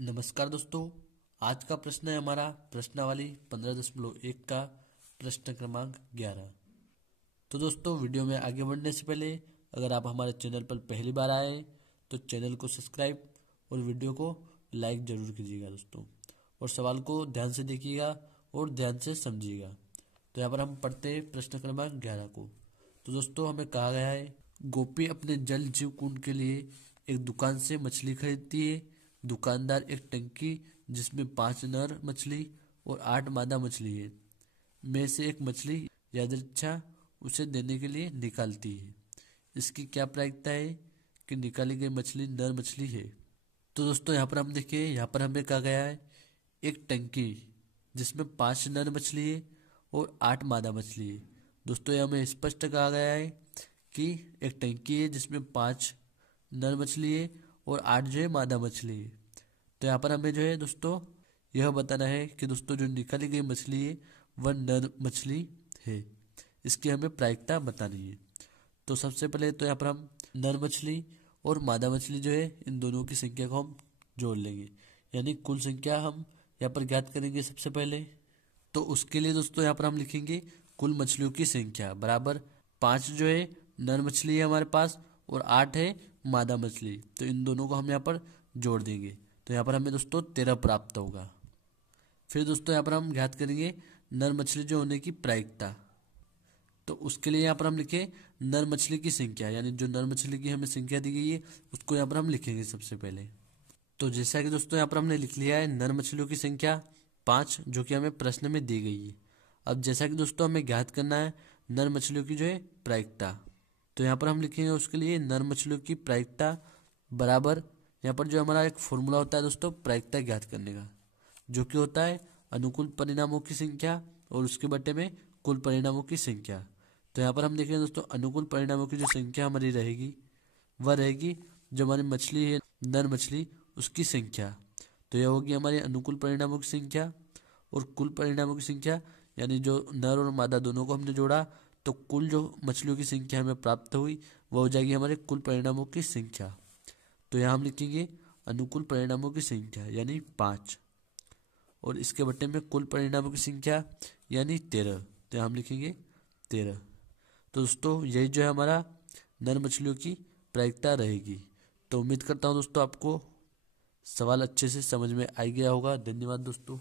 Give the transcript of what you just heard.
नमस्कार दोस्तों। आज का प्रश्न है हमारा प्रश्नावली 15.1 का प्रश्न क्रमांक 11। तो दोस्तों वीडियो में आगे बढ़ने से पहले अगर आप हमारे चैनल पर पहली बार आए तो चैनल को सब्सक्राइब और वीडियो को लाइक जरूर कीजिएगा दोस्तों, और सवाल को ध्यान से देखिएगा और ध्यान से समझिएगा। तो यहाँ पर हम पढ़ते हैं प्रश्न क्रमांक 11 को। तो दोस्तों हमें कहा गया है, गोपी अपने जल जीव कुंड के लिए एक दुकान से मछली खरीदती है। दुकानदार एक टंकी जिसमें 5 नर मछली और 8 मादा मछली है में से एक मछली यादृच्छा उसे देने के लिए निकालती है। इसकी क्या प्रायिकता है कि निकाली गई मछली नर मछली है। तो दोस्तों यहाँ पर हम देखिए, यहाँ पर हमें कहा गया है एक टंकी जिसमें 5 नर मछली है और 8 मादा मछली है। दोस्तों यह हमें स्पष्ट कहा गया है कि एक टंकी है जिसमें 5 नर मछली है और 8 जो है मादा मछली है। तो यहाँ पर हमें जो है दोस्तों यह बताना है कि दोस्तों जो निकाली गई मछली है वह नर मछली है। इसकी हमें प्रायिकता बतानी है। तो सबसे पहले तो यहाँ पर हम नर मछली और मादा मछली जो है इन दोनों की संख्या को हम जोड़ लेंगे, यानी कुल संख्या हम यहाँ पर ज्ञात करेंगे। सबसे पहले तो उसके लिए दोस्तों यहाँ पर हम लिखेंगे कुल मछलियों की संख्या बराबर 5 जो है नर मछली है हमारे पास और 8 है मादा मछली। तो इन दोनों को हम यहाँ पर जोड़ देंगे तो यहाँ पर हमें दोस्तों 13 प्राप्त होगा। फिर दोस्तों यहाँ पर हम ज्ञात करेंगे नर मछली जो होने की प्रायिकता। तो उसके लिए यहाँ पर हम लिखे नर मछली की संख्या, यानी जो नर मछली की हमें संख्या दी गई है उसको यहाँ पर हम लिखेंगे सबसे पहले। तो जैसा कि दोस्तों यहाँ पर हमने लिख लिया है नर मछलियों की संख्या 5, जो कि हमें प्रश्न में दी गई है। अब जैसा कि दोस्तों हमें ज्ञात करना है नर मछलियों की जो है प्रायिकता, तो यहाँ पर हम लिखेंगे उसके लिए नर मछलियों की प्रायिकता बराबर, यहाँ पर जो हमारा एक फॉर्मूला होता है दोस्तों प्रायिकता ज्ञात करने का, जो कि होता है अनुकूल परिणामों की संख्या और उसके बटे में कुल परिणामों की संख्या। तो यहाँ पर हम देखेंगे दोस्तों अनुकूल परिणामों की जो संख्या हमारी रहेगी वह रहेगी जो हमारी मछली है नर मछली उसकी संख्या। तो यह होगी हमारी अनुकूल परिणामों की संख्या, और कुल परिणामों की संख्या यानी जो नर और मादा दोनों को हमने जोड़ा तो कुल जो मछलियों की संख्या हमें प्राप्त हुई वह हो जाएगी हमारे कुल परिणामों की संख्या। तो यहाँ हम लिखेंगे अनुकूल परिणामों की संख्या यानी 5, और इसके बटे में कुल परिणामों की संख्या यानी 13। तो यहाँ हम लिखेंगे 13। तो दोस्तों यही जो है हमारा नर मछलियों की प्रायिकता रहेगी। तो उम्मीद करता हूँ दोस्तों आपको सवाल अच्छे से समझ में आ गया होगा। धन्यवाद दोस्तों।